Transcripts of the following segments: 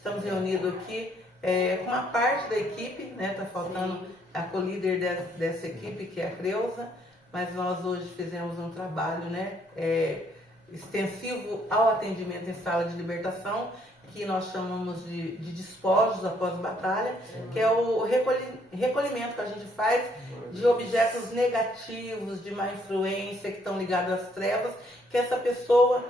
Estamos reunidos aqui com uma parte da equipe, né? Está faltando a co-líder dessa equipe, que é a Creuza, mas nós hoje fizemos um trabalho, né? Extensivo ao atendimento em sala de libertação, que nós chamamos de despojos após batalha, que é o recolhimento que a gente faz de objetos negativos, de má influência, que estão ligados às trevas, que essa pessoa,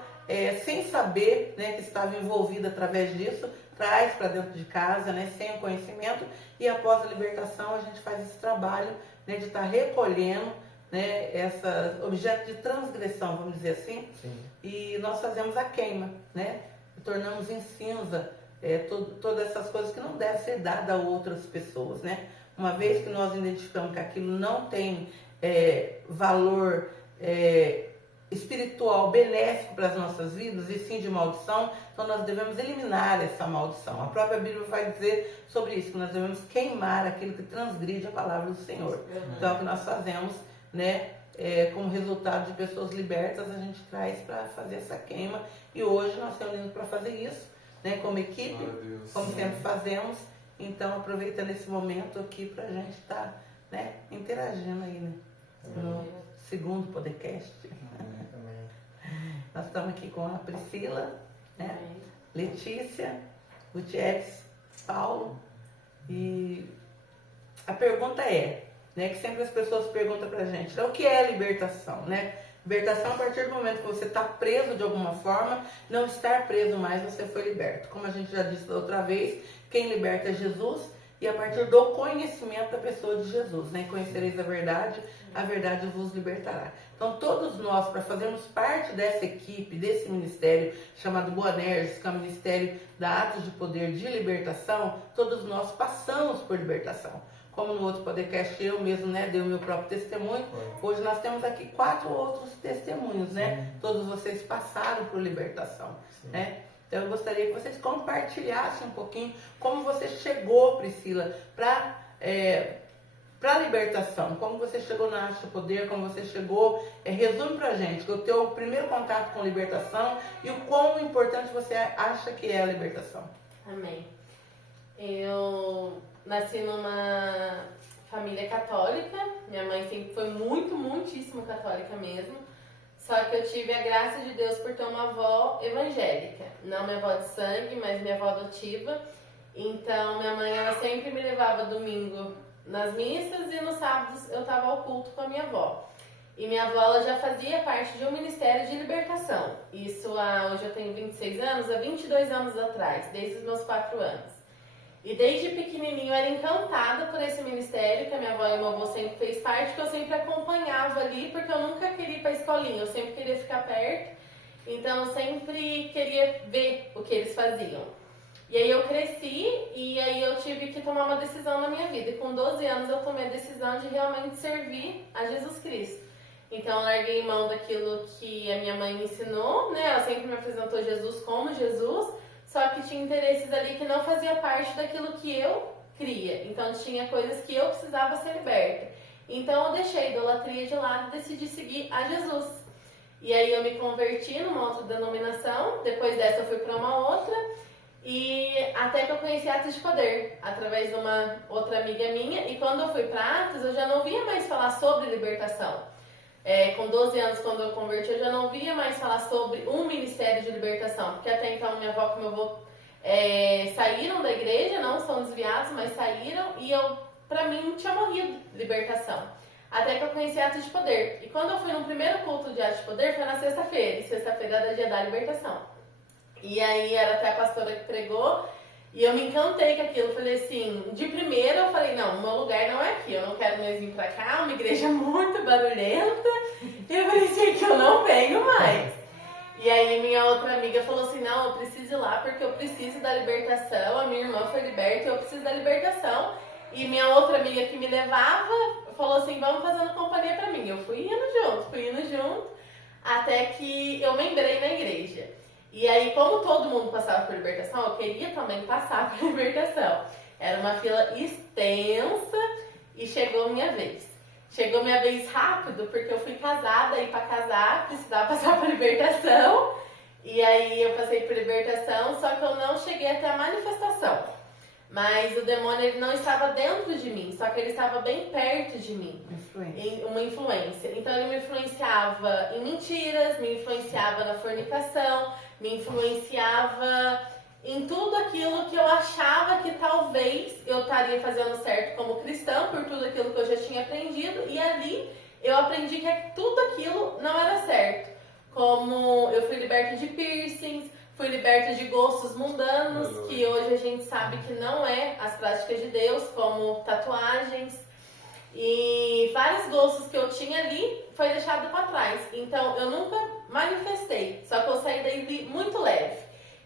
sem saber, né, que estava envolvida através disso, traz para dentro de casa, né, sem o conhecimento, e após a libertação a gente faz esse trabalho, né, de estar recolhendo, né, essa objeto de transgressão, vamos dizer assim. Sim. E nós fazemos a queima, né, e tornamos em cinza todas essas coisas que não devem ser dadas a outras pessoas, né. Uma vez que nós identificamos que aquilo não tem valor espiritual benéfico para as nossas vidas, e sim de maldição, então nós devemos eliminar essa maldição. A própria Bíblia vai dizer sobre isso, que nós devemos queimar aquilo que transgride a palavra do Senhor. Então é o que nós fazemos, né? Como resultado de pessoas libertas, a gente traz para fazer essa queima, e hoje nós estamos indo para fazer isso, né? Como equipe, como sempre fazemos. Então, aproveitando esse momento aqui para a gente estar, né, interagindo aí, né? No segundo podcast. Nós estamos aqui com a Priscila, né? Letícia, Gutierrez, Paulo. E a pergunta né, que sempre as pessoas perguntam pra gente, então, o que é libertação, né? Libertação, a partir do momento que você está preso de alguma forma, não estar preso mais, você foi liberto. Como a gente já disse da outra vez, quem liberta é Jesus, e a partir do conhecimento da pessoa de Jesus, né? Conhecereis a verdade vos libertará. Então, todos nós, para fazermos parte dessa equipe, desse ministério chamado Boanerges, que é o Ministério da Atos de Poder de Libertação, todos nós passamos por libertação. Como no outro podcast eu mesmo, né, dei o meu próprio testemunho, hoje nós temos aqui 4 outros testemunhos, né? Todos vocês passaram por libertação, né? Então eu gostaria que vocês compartilhassem um pouquinho como você chegou, Priscila, para a libertação, como você chegou na Arte do Poder, como você chegou, resume pra gente o teu primeiro contato com libertação e o quão importante você acha que é a libertação. Amém. Eu nasci numa família católica, minha mãe sempre foi muitíssimo católica mesmo, só que eu tive a graça de Deus por ter uma avó evangélica, não minha avó de sangue, mas minha avó adotiva. Então minha mãe, ela sempre me levava domingo nas missas e nos sábados eu estava ao culto com a minha avó. E minha avó, ela já fazia parte de um ministério de libertação. Isso hoje eu tenho 26 anos, há 22 anos atrás, desde os meus 4 anos. E desde pequenininho eu era encantada por esse ministério, que a minha avó e meu avô sempre fez parte, que eu sempre acompanhava ali, porque eu nunca queria ir para a escolinha, eu sempre queria ficar perto. Então eu sempre queria ver o que eles faziam. E aí eu cresci e aí eu tive que tomar uma decisão na minha vida. E com 12 anos eu tomei a decisão de realmente servir a Jesus Cristo. Então eu larguei mão daquilo que a minha mãe me ensinou, né? Ela sempre me apresentou Jesus como Jesus, só que tinha interesses ali que não fazia parte daquilo que eu cria. Então tinha coisas que eu precisava ser liberta. Então eu deixei a idolatria de lado e decidi seguir a Jesus. E aí eu me converti numa outra denominação, depois dessa eu fui para uma outra. E até que eu conheci Atos de Poder, através de uma outra amiga minha. E quando eu fui para Atos, eu já não via mais falar sobre libertação. Com 12 anos, quando eu converti, eu já não via mais falar sobre um ministério de libertação. Porque até então minha avó e meu avô saíram da igreja, não são desviados, mas saíram. E pra mim, não tinha morrido libertação. Até que eu conheci Atos de Poder. E quando eu fui no primeiro culto de Atos de Poder, foi na sexta-feira. E sexta-feira era dia da libertação. E aí era até a pastora que pregou, e eu me encantei com aquilo. Falei assim, de primeira eu falei, não, o meu lugar não é aqui, eu não quero mais vir pra cá, uma igreja muito barulhenta. E eu falei assim, que eu não venho mais. E aí minha outra amiga falou assim, não, eu preciso ir lá porque eu preciso da libertação, a minha irmã foi liberta e eu preciso da libertação. E minha outra amiga que me levava falou assim, vamos fazendo companhia pra mim. Eu fui indo junto, até que eu membrei na igreja. E aí, como todo mundo passava por libertação, eu queria também passar por libertação. Era uma fila extensa e chegou minha vez. Chegou minha vez rápido, porque eu fui casada e para casar precisava passar por libertação. E aí eu passei por libertação, só que eu não cheguei até a manifestação. Mas o demônio ele não estava dentro de mim, só que ele estava bem perto de mim. Uma influência. Então ele me influenciava em mentiras, me influenciava na fornicação, me influenciava em tudo aquilo que eu achava que talvez eu estaria fazendo certo como cristã, por tudo aquilo que eu já tinha aprendido, e ali eu aprendi que tudo aquilo não era certo. Como eu fui liberta de piercings, fui liberta de gostos mundanos, que hoje a gente sabe que não é as práticas de Deus, como tatuagens. E vários gostos que eu tinha ali foi deixado para trás. Então eu nunca manifestei, só que eu saí daí muito leve.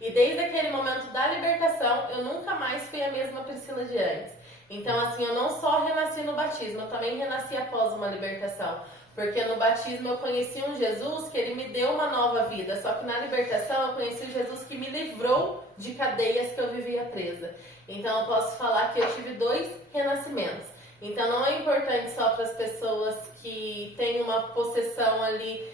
E desde aquele momento da libertação, eu nunca mais fui a mesma Priscila de antes. Então assim, eu não só renasci no batismo, eu também renasci após uma libertação. Porque no batismo eu conheci um Jesus que ele me deu uma nova vida. Só que na libertação eu conheci o Jesus que me livrou de cadeias que eu vivia presa. Então eu posso falar que eu tive 2 renascimentos. Então não é importante só para as pessoas que têm uma possessão ali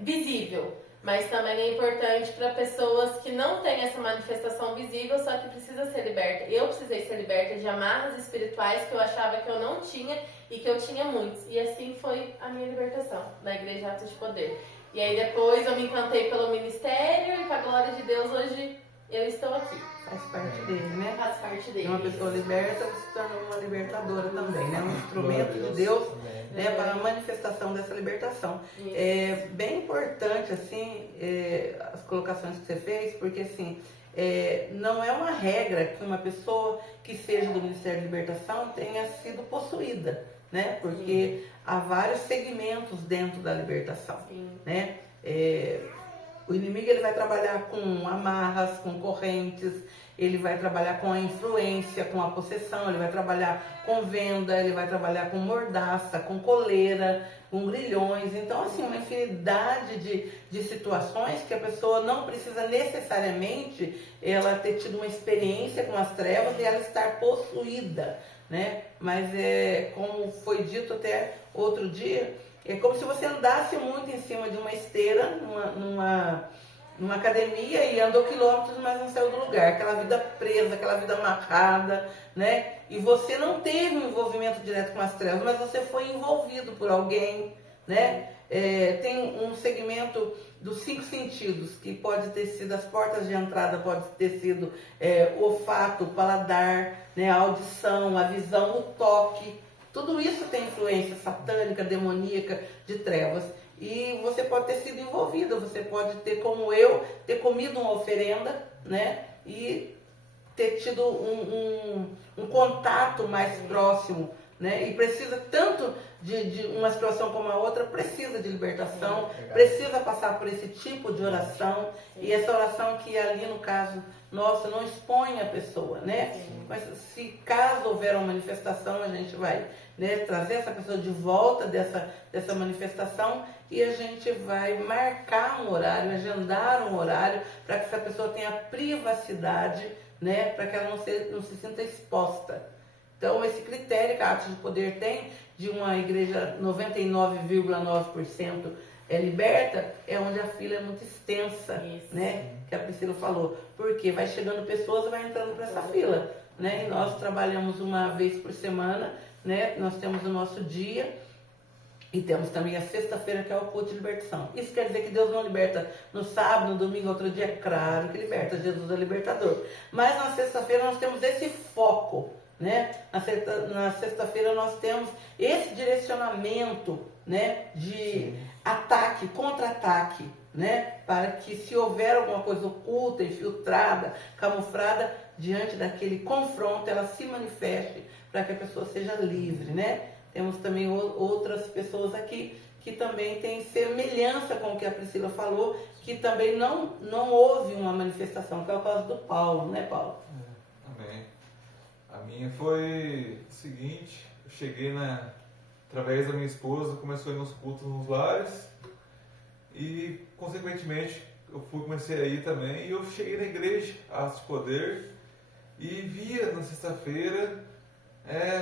visível. Mas também é importante para pessoas que não têm essa manifestação visível, só que precisa ser liberta. Eu precisei ser liberta de amarras espirituais que eu achava que eu não tinha e que eu tinha muitos. E assim foi a minha libertação na Igreja Atos de Poder. E aí depois eu me encantei pelo ministério e com a glória de Deus hoje eu estou aqui. Faz parte dele, né? Faz parte dele. Uma pessoa liberta se torna uma libertadora também, né? Um instrumento de Deus, né, para a manifestação dessa libertação. Isso. É bem importante, assim, as colocações que você fez, porque, assim, não é uma regra que uma pessoa que seja do Ministério de Libertação tenha sido possuída, né? Porque há vários segmentos dentro da libertação, né? O inimigo ele vai trabalhar com amarras, com correntes, ele vai trabalhar com a influência, com a possessão, ele vai trabalhar com venda, ele vai trabalhar com mordaça, com coleira, com grilhões. Então, assim, uma infinidade de situações que a pessoa não precisa necessariamente ela ter tido uma experiência com as trevas e ela estar possuída, né? Mas como foi dito até outro dia, é como se você andasse muito em cima de uma esteira, numa academia e andou quilômetros, mas não saiu do lugar. Aquela vida presa, aquela vida amarrada, né? E você não teve um envolvimento direto com as trevas, mas você foi envolvido por alguém, né? Tem um segmento dos 5 sentidos, que pode ter sido as portas de entrada, pode ter sido o olfato, o paladar, né? A audição, a visão, o toque. Tudo isso tem influência satânica, demoníaca, de trevas. E você pode ter sido envolvido, você pode ter, como eu, ter comido uma oferenda, né? E ter tido um contato mais próximo, né? E precisa tanto de uma situação como a outra, precisa de libertação, precisa passar por esse tipo de oração. E essa oração que ali no caso nosso não expõe a pessoa, né? Mas se caso houver uma manifestação, a gente vai, né, trazer essa pessoa de volta dessa manifestação e a gente vai marcar um horário, agendar um horário para que essa pessoa tenha privacidade, né, para que ela não se sinta exposta. Então, esse critério que a Atos de Poder tem, de uma igreja 99,9% liberta, é onde a fila é muito extensa, né? Que a Priscila falou. Porque vai chegando pessoas e vai entrando para essa fila, né? E nós trabalhamos uma vez por semana, né? Nós temos o nosso dia e temos também a sexta-feira, que é o culto de libertação. Isso quer dizer que Deus não liberta no sábado, no domingo, outro dia? Claro que liberta, Jesus é libertador. Mas na sexta-feira nós temos esse foco, né? Na sexta-feira nós temos esse direcionamento, né, de ataque, contra-ataque, né, para que se houver alguma coisa oculta, infiltrada, camuflada, diante daquele confronto, ela se manifeste para que a pessoa seja livre, né? Temos também outras pessoas aqui que também têm semelhança com o que a Priscila falou, que também não houve uma manifestação, que é o caso do Paulo, né, Paulo? Amém. A minha foi o seguinte, eu cheguei através da minha esposa, começou a ir nos cultos nos lares e, consequentemente, comecei a ir também e eu cheguei na igreja, Atos de Poder, e via na sexta-feira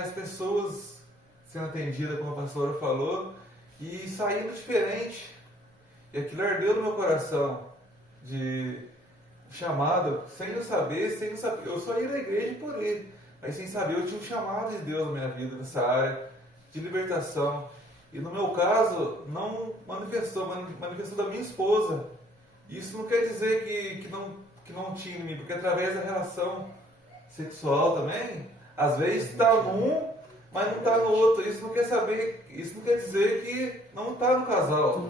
as pessoas sendo atendidas, como a pastora falou, e saindo diferente. E aquilo ardeu no meu coração. de chamado, sem eu saber, eu só ia na igreja por ele, mas sem saber eu tinha um chamado de Deus na minha vida, nessa área de libertação. E no meu caso, não manifestou da minha esposa. Isso não quer dizer que não tinha em mim, porque através da relação sexual também, às vezes está num, mas não está no outro. Isso não quer dizer que não está no casal.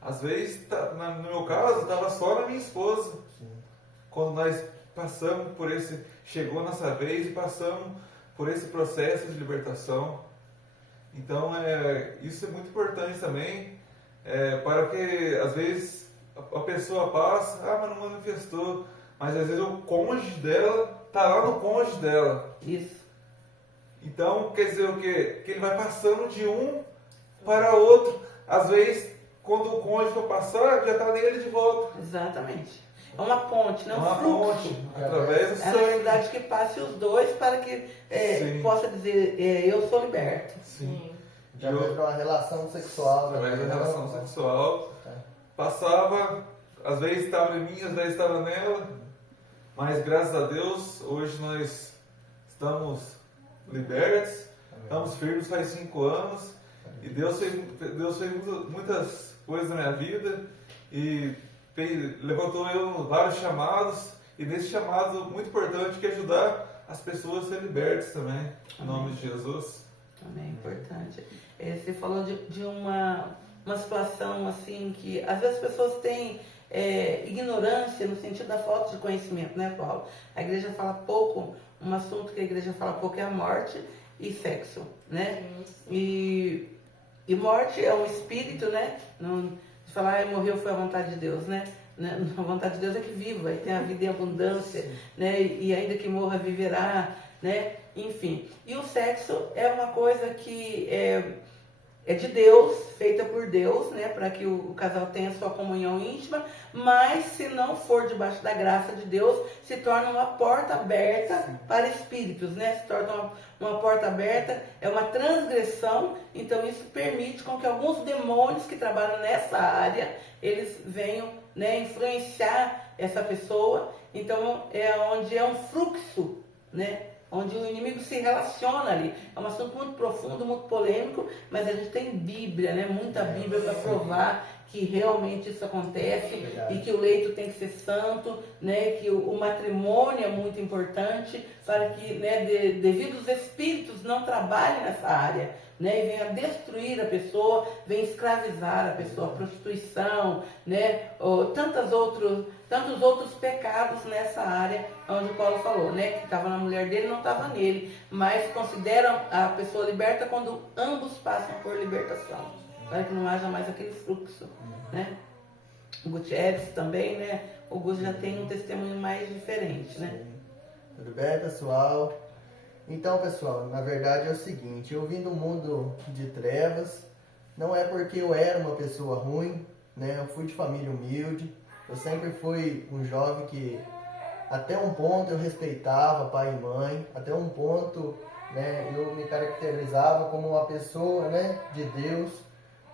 Às vezes, no meu caso, estava só na minha esposa. Sim. Quando nós passamos por chegou nossa vez e passamos por esse processo de libertação. Então, isso é muito importante também, para que, às vezes, a pessoa passa, mas não manifestou, mas às vezes o cônjuge dela está lá no cônjuge dela. Isso. Então, quer dizer o quê? Que ele vai passando de um para outro. Às vezes, quando o cônjuge for passar, já está nele de volta. Exatamente. É uma ponte, não é um fluxo. Ponte, através do sangue. É a necessidade que passe os dois para que possa dizer, eu sou liberto. Sim. Já veio para uma relação sexual. Através da relação sexual. Passava, às vezes estava em mim, às vezes estava nela. Mas graças a Deus, hoje nós estamos libertos. Estamos firmes faz 5 anos. E Deus fez muitas coisas na minha vida. E levantou eu vários chamados, e nesse chamado muito importante que é ajudar as pessoas a serem libertas também, em nome de Jesus. Também é importante. Você falou de uma situação assim que às vezes as pessoas têm ignorância no sentido da falta de conhecimento, né, Paulo? A igreja fala pouco, um assunto que a igreja fala pouco é a morte e sexo, né? E morte é um espírito, né? De falar, morreu foi a vontade de Deus, né? A vontade de Deus é que viva e tenha a vida em abundância, né? E ainda que morra, viverá, né? Enfim. E o sexo é uma coisa que é de Deus, feita por Deus, né? Para que o casal tenha sua comunhão íntima, mas se não for debaixo da graça de Deus, se torna uma porta aberta para espíritos, né? Se torna uma porta aberta, é uma transgressão, então isso permite com que alguns demônios que trabalham nessa área, eles venham, né, influenciar essa pessoa. Então é onde é um fluxo, né? Onde o inimigo se relaciona ali. É um assunto muito profundo, muito polêmico, mas a gente tem Bíblia, né? Muita Bíblia para provar que realmente isso acontece e que o leito tem que ser santo, né? Que o matrimônio é muito importante para que, né, devido os espíritos não trabalhem nessa área, né? E venham destruir a pessoa, venham escravizar a pessoa, a prostituição, né? Ou tantos outros pecados nessa área onde o Paulo falou, né? Que estava na mulher dele, não estava nele, mas consideram a pessoa liberta quando ambos passam por libertação, para que não haja mais aquele fluxo, né? O Gutierrez também, né? O Gus já tem um testemunho mais diferente, né? Tudo bem, pessoal? Então, pessoal, na verdade é o seguinte, eu vim do mundo de trevas, não é porque eu era uma pessoa ruim, né? Eu fui de família humilde, eu sempre fui um jovem que até um ponto eu respeitava pai e mãe, até um ponto, né, eu me caracterizava como uma pessoa, né, de Deus.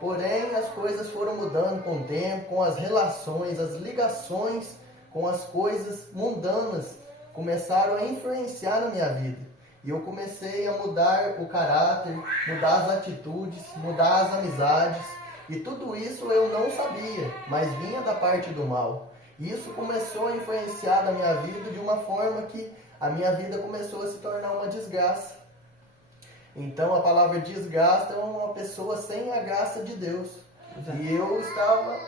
Porém, as coisas foram mudando com o tempo, com as relações, as ligações com as coisas mundanas começaram a influenciar na minha vida. E eu comecei a mudar o caráter, mudar as atitudes, mudar as amizades. E tudo isso eu não sabia, mas vinha da parte do mal. E isso começou a influenciar na minha vida de uma forma que a minha vida começou a se tornar uma desgraça. Então a palavra desgraça é uma pessoa sem a graça de Deus. E eu estava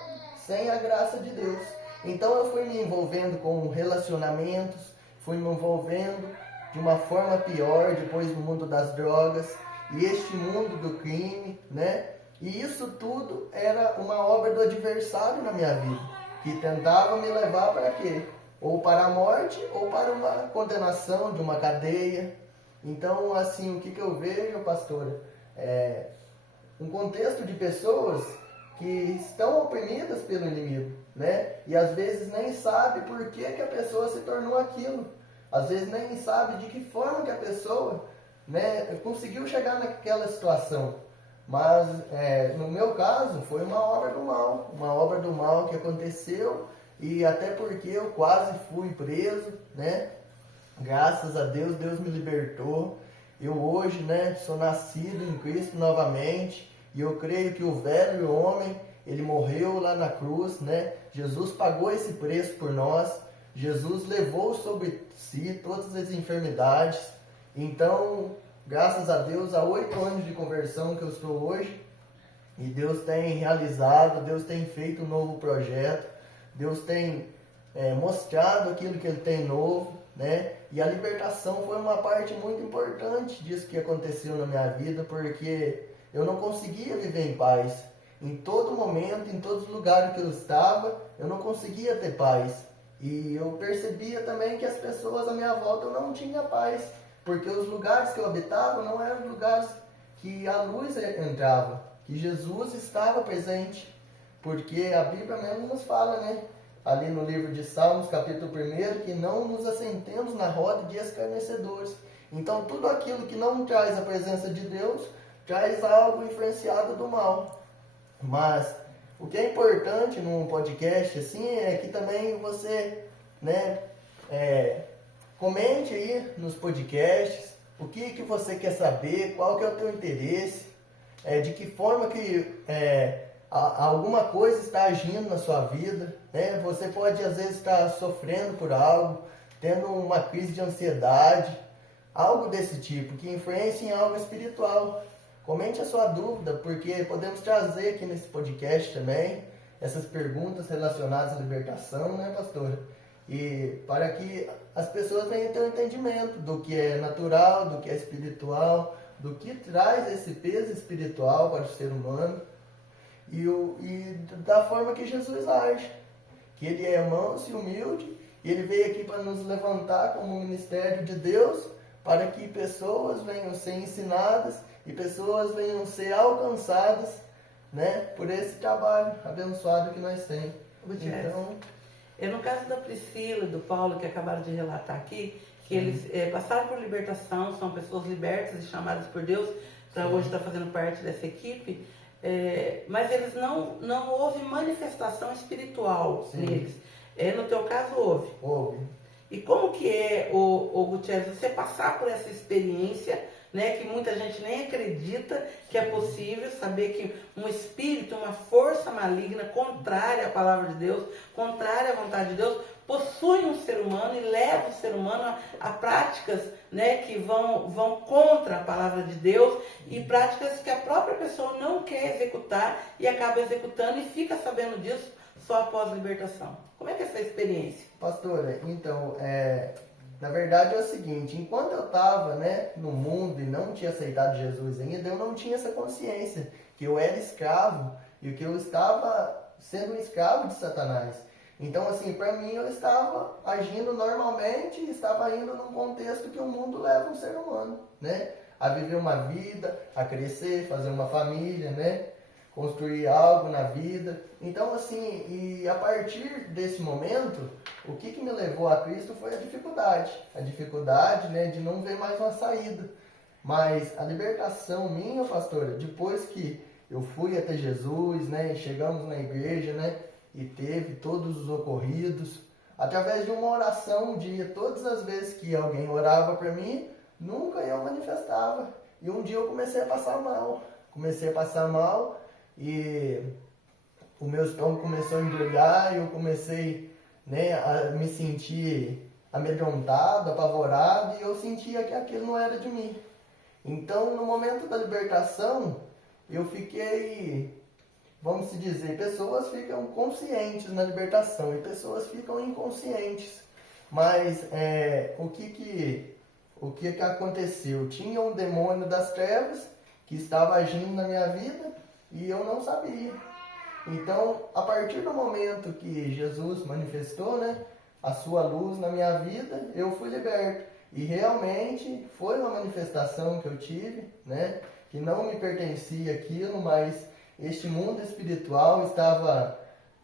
sem a graça de Deus. Então eu fui me envolvendo com relacionamentos, fui me envolvendo de uma forma pior depois no mundo das drogas e este mundo do crime, né? E isso tudo era uma obra do adversário na minha vida, que tentava me levar para quê? Ou para a morte ou para uma condenação de uma cadeia. Então, assim, o que eu vejo, pastora, é um contexto de pessoas que estão oprimidas pelo inimigo, né? E às vezes nem sabe por que a pessoa se tornou aquilo. Às vezes nem sabe de que forma que a pessoa, né, conseguiu chegar naquela situação. Mas no meu caso foi uma obra do mal que aconteceu e até porque eu quase fui preso, né? Graças a Deus, Deus me libertou. Eu hoje, né, sou nascido em Cristo novamente, e eu creio que o velho homem, ele morreu lá na cruz, né? Jesus pagou esse preço por nós. Jesus levou sobre si todas as enfermidades. Então, graças a Deus, há 8 anos de conversão que eu estou hoje, e Deus tem realizado, Deus tem feito um novo projeto, Deus tem mostrado aquilo que Ele tem novo, né? E a libertação foi uma parte muito importante disso que aconteceu na minha vida, porque eu não conseguia viver em paz. Em todo momento, em todos os lugares que eu estava, eu não conseguia ter paz. E eu percebia também que as pessoas à minha volta não tinham paz, porque os lugares que eu habitava não eram lugares que a luz entrava, que Jesus estava presente, porque a Bíblia mesmo nos fala, né? Ali no livro de Salmos, capítulo 1, que não nos assentemos na roda de escarnecedores. Então, tudo aquilo que não traz a presença de Deus, traz algo influenciado do mal. Mas o que é importante num podcast assim é que também você, né, comente aí nos podcasts o que você quer saber, qual que é o teu interesse, de que forma que alguma coisa está agindo na sua vida, né? Você pode às vezes estar sofrendo por algo, tendo uma crise de ansiedade, algo desse tipo, que influencia em algo espiritual. Comente a sua dúvida, porque podemos trazer aqui nesse podcast também essas perguntas relacionadas à libertação, né, pastora? E para que as pessoas venham ter um entendimento do que é natural, do que é espiritual, do que traz esse peso espiritual para o ser humano e da forma que Jesus age, que Ele é manso e humilde, e Ele veio aqui para nos levantar como um ministério de Deus, para que pessoas venham ser ensinadas e pessoas venham ser alcançadas, né, por esse trabalho abençoado que nós temos. Então, no caso da Priscila e do Paulo, que acabaram de relatar aqui, que eles passaram por libertação, são pessoas libertas e chamadas por Deus para hoje estar fazendo parte dessa equipe, mas eles não houve manifestação espiritual neles. No teu caso houve. Houve. E como que é, o Gutierrez, você passar por essa experiência, né, que muita gente nem acredita que é possível, saber que um espírito, uma força maligna contrária à palavra de Deus, contrária à vontade de Deus, possui um ser humano e leva o ser humano a práticas, né, que vão contra a palavra de Deus e práticas que a própria pessoa não quer executar e acaba executando e fica sabendo disso só após a libertação. Como é que é essa experiência? Pastora, então, na verdade é o seguinte, enquanto eu estava, né, no mundo e não tinha aceitado Jesus ainda, eu não tinha essa consciência que eu era escravo e que eu estava sendo um escravo de Satanás. Então, assim, para mim eu estava agindo normalmente e estava indo num contexto que o mundo leva um ser humano, né? A viver uma vida, a crescer, fazer uma família, né? Construir algo na vida. Então, assim, e a partir desse momento, o que me levou a Cristo foi a dificuldade. A dificuldade, né, de não ver mais uma saída. Mas a libertação minha, pastora, depois que eu fui até Jesus, né, chegamos na igreja, né, e teve todos os ocorridos, através de uma oração um dia, todas as vezes que alguém orava para mim, nunca eu manifestava. E um dia eu comecei a passar mal. E o meu estômago começou a embrulhar e eu comecei, né, a me sentir amedrontado, apavorado, e eu sentia que aquilo não era de mim. Então, no momento da libertação, eu fiquei, vamos dizer, pessoas ficam conscientes na libertação e pessoas ficam inconscientes. Mas o que aconteceu? Tinha um demônio das trevas que estava agindo na minha vida e eu não sabia. Então, a partir do momento que Jesus manifestou, né, a sua luz na minha vida, eu fui liberto. E realmente foi uma manifestação que eu tive, né, que não me pertencia aquilo, mas este mundo espiritual estava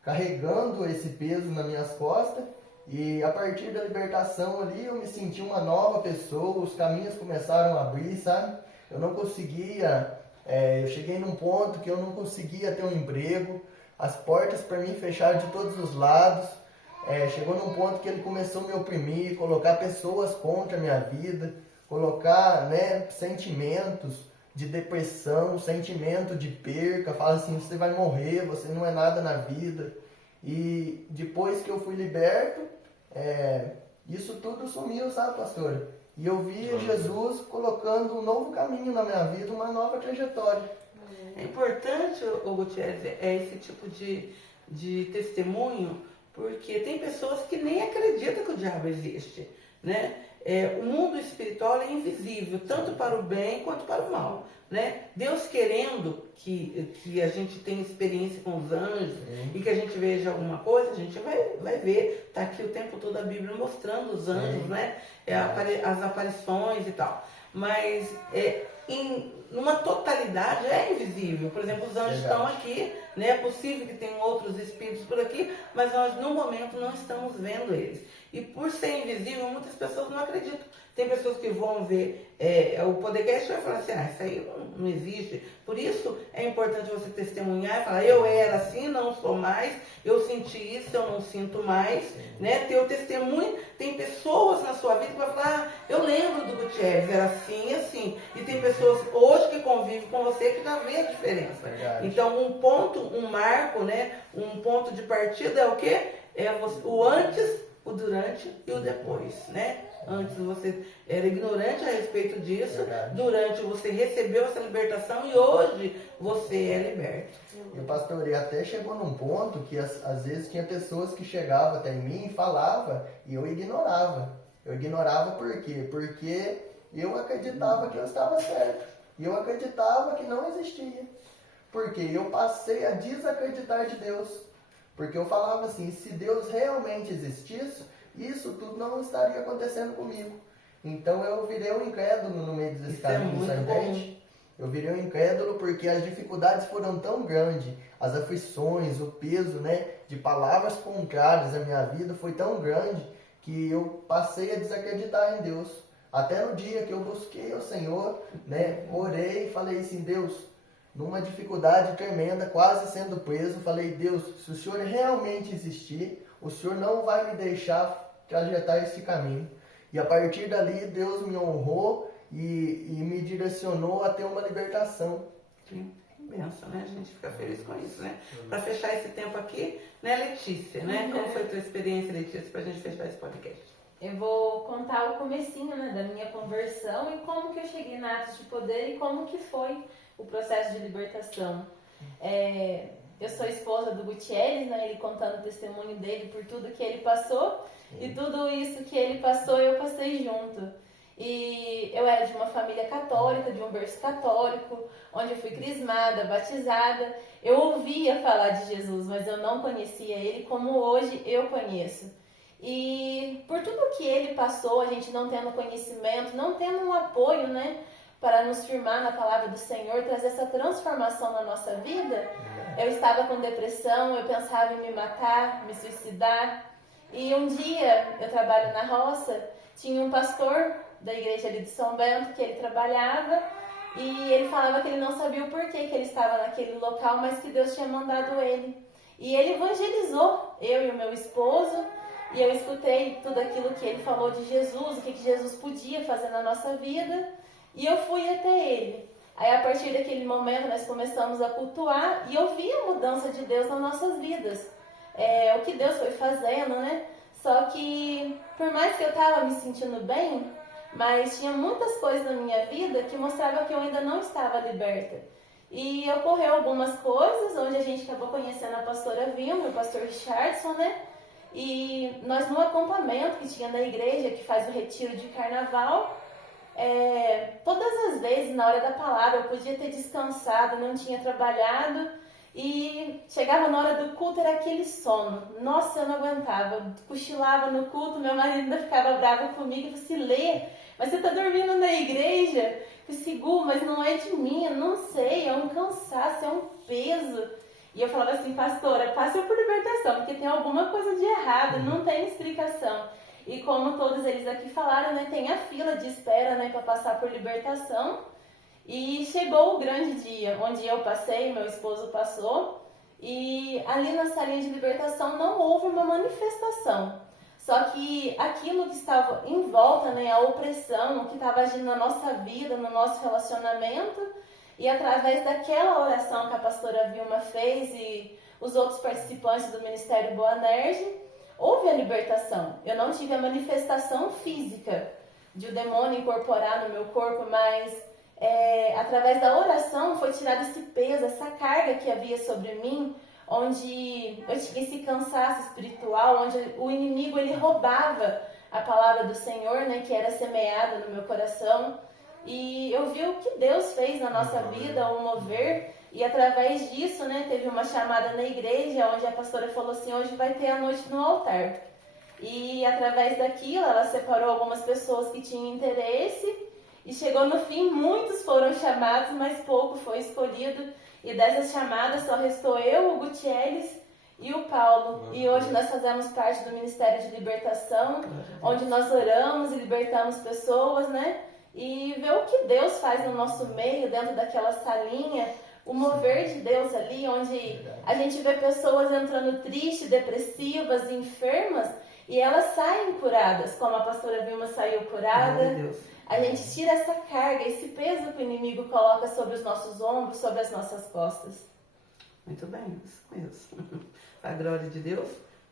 carregando esse peso nas minhas costas. E a partir da libertação ali, eu me senti uma nova pessoa, os caminhos começaram a abrir, sabe? Eu não conseguia, eu cheguei num ponto que eu não conseguia ter um emprego, as portas para mim fecharam de todos os lados, chegou num ponto que ele começou a me oprimir, colocar pessoas contra a minha vida, colocar, né, sentimentos de depressão, sentimento de perca, fala assim, você vai morrer, você não é nada na vida. E depois que eu fui liberto, isso tudo sumiu, sabe, pastor? E eu vi Jesus colocando um novo caminho na minha vida, uma nova trajetória. É importante, ô Gutierrez, esse tipo de testemunho, porque tem pessoas que nem acreditam que o diabo existe, né? O mundo espiritual é invisível, tanto para o bem quanto para o mal, né? Deus querendo que a gente tenha experiência com os anjos e que a gente veja alguma coisa, a gente vai ver. Está aqui o tempo todo a Bíblia mostrando os anjos, né? As aparições e tal. Mas numa totalidade é invisível. Por exemplo, os anjos estão aqui, né? É possível que tenham outros espíritos por aqui, mas nós no momento não estamos vendo eles. E por ser invisível, muitas pessoas não acreditam. Tem pessoas que vão ver o podcast e vai falar assim, isso aí não existe. Por isso é importante você testemunhar e falar, eu era assim, não sou mais, eu senti isso, eu não sinto mais, né? Ter o testemunho. Tem pessoas na sua vida que vão falar, eu lembro do Gutierrez, era assim e assim. E tem pessoas hoje que convivem com você que já vê a diferença. Verdade. Então um marco, né? Um ponto de partida é o quê? O antes, o durante e o depois, né? Antes você era ignorante a respeito disso, Verdade. durante você recebeu essa libertação e hoje você é liberto. E o pastor, e até chegou num ponto que às vezes tinha pessoas que chegavam até mim e falavam e eu ignorava. Eu ignorava por quê? Porque eu acreditava que eu estava certo. E eu acreditava que não existia. Porque eu passei a desacreditar de Deus. Porque eu falava assim, se Deus realmente existisse, isso tudo não estaria acontecendo comigo. Então eu virei um incrédulo no meio desse caminho do serpente. Eu virei um incrédulo porque as dificuldades foram tão grandes, as aflições, o peso, né, de palavras contrárias à minha vida foi tão grande que eu passei a desacreditar em Deus. Até no dia que eu busquei o Senhor, né, orei e falei assim, Deus, numa dificuldade tremenda, quase sendo preso, falei, Deus, se o Senhor realmente existir, o Senhor não vai me deixar trajetar esse caminho. E a partir dali, Deus me honrou e me direcionou a ter uma libertação. Sim, benção, né? A gente fica feliz com isso, né? Para fechar esse tempo aqui, né, Letícia, né? Como foi a tua experiência, Letícia, para a gente fechar esse podcast? Eu vou contar o comecinho, né, da minha conversão e como que eu cheguei na Atos de Poder e como que foi o processo de libertação. Eu sou esposa do Gutierrez, né, ele contando o testemunho dele por tudo que ele passou e tudo isso que ele passou eu passei junto. E eu era de uma família católica, de um berço católico, onde eu fui crismada, batizada. Eu ouvia falar de Jesus, mas eu não conhecia ele como hoje eu conheço. E por tudo que ele passou, a gente não tendo conhecimento, não tendo um apoio, né, para nos firmar na palavra do Senhor, trazer essa transformação na nossa vida, eu estava com depressão, eu pensava em me matar, me suicidar. E um dia, eu trabalho na roça, tinha um pastor da igreja ali de São Bento que ele trabalhava e ele falava que ele não sabia o porquê que ele estava naquele local, mas que Deus tinha mandado ele. E ele evangelizou eu e o meu esposo. E eu escutei tudo aquilo que ele falou de Jesus, o que Jesus podia fazer na nossa vida, e eu fui até ele. Aí, a partir daquele momento, nós começamos a cultuar e eu vi a mudança de Deus nas nossas vidas. O que Deus foi fazendo, né? Só que, por mais que eu estava me sentindo bem, mas tinha muitas coisas na minha vida que mostravam que eu ainda não estava liberta. E ocorreu algumas coisas, onde a gente acabou conhecendo a pastora Vilma, o pastor Richardson, né? E nós no acampamento que tinha na igreja, que faz o retiro de carnaval, todas as vezes na hora da palavra eu podia ter descansado, não tinha trabalhado e chegava na hora do culto, era aquele sono. Nossa, eu não aguentava, eu cochilava no culto, meu marido ainda ficava bravo comigo e falou assim, Lê, mas você tá dormindo na igreja? Eu falei, Gu, mas não é de mim, eu não sei, é um cansaço, é um peso. E eu falava assim, pastora, passe por libertação, porque tem alguma coisa de errado, não tem explicação. E como todos eles aqui falaram, né, tem a fila de espera, né, para passar por libertação. E chegou o grande dia, onde eu passei, meu esposo passou, E ali na salinha de libertação não houve uma manifestação. Só que aquilo que estava em volta, né, a opressão, o que estava agindo na nossa vida, no nosso relacionamento, e através daquela oração que a pastora Vilma fez e os outros participantes do Ministério Boanerge, houve a libertação. Eu não tive a manifestação física de o demônio incorporar no meu corpo, mas através da oração foi tirado esse peso, essa carga que havia sobre mim, onde eu tinha esse cansaço espiritual, onde o inimigo ele roubava a palavra do Senhor, né, que era semeada no meu coração. E eu vi o que Deus fez na nossa vida, o mover, e através disso, né, teve uma chamada na igreja, onde a pastora falou assim, hoje vai ter a noite no altar. E através daquilo, ela separou algumas pessoas que tinham interesse, e chegou no fim, muitos foram chamados, mas pouco foi escolhido. E dessas chamadas só restou eu, o Gutierrez e o Paulo. E hoje nós fazemos parte do Ministério de Libertação, onde nós oramos e libertamos pessoas, né? E ver o que Deus faz no nosso meio, dentro daquela salinha, o mover de Deus ali, onde a gente vê pessoas entrando tristes, depressivas, enfermas, e elas saem curadas, como a pastora Vilma saiu curada. A gente tira essa carga, esse peso que o inimigo coloca sobre os nossos ombros, sobre as nossas costas. Muito bem, isso mesmo. A glória de Deus,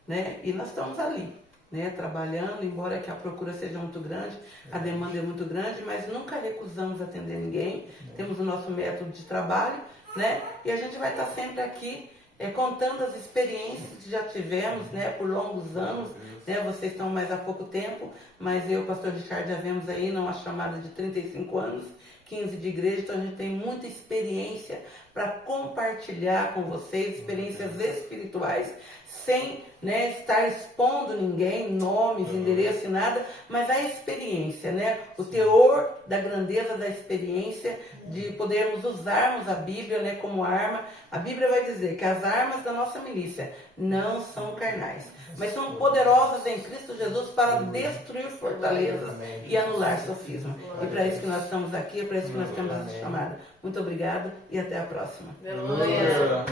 né? E nós estamos ali, né? Trabalhando, embora que a procura seja muito grande, a demanda é muito grande, mas nunca recusamos atender ninguém. Temos o nosso método de trabalho, né? E a gente vai estar sempre aqui contando as experiências que já tivemos, né? Por longos anos, né? Vocês estão mais há pouco tempo, mas eu e o pastor Richard já vemos aí numa chamada de 35 anos, 15 de igreja, então a gente tem muita experiência para compartilhar com vocês, experiências espirituais, sem, né, estar expondo ninguém, nomes, endereço e nada, mas a experiência, né, o teor da grandeza da experiência, de podermos usarmos a Bíblia, né, como arma. A Bíblia vai dizer que as armas da nossa milícia não são carnais, mas são poderosas em Cristo Jesus para destruir fortalezas e anular sofisma. E para isso que nós estamos aqui, é para isso que nós temos essa chamada. Muito obrigado e até a próxima. Aleluia.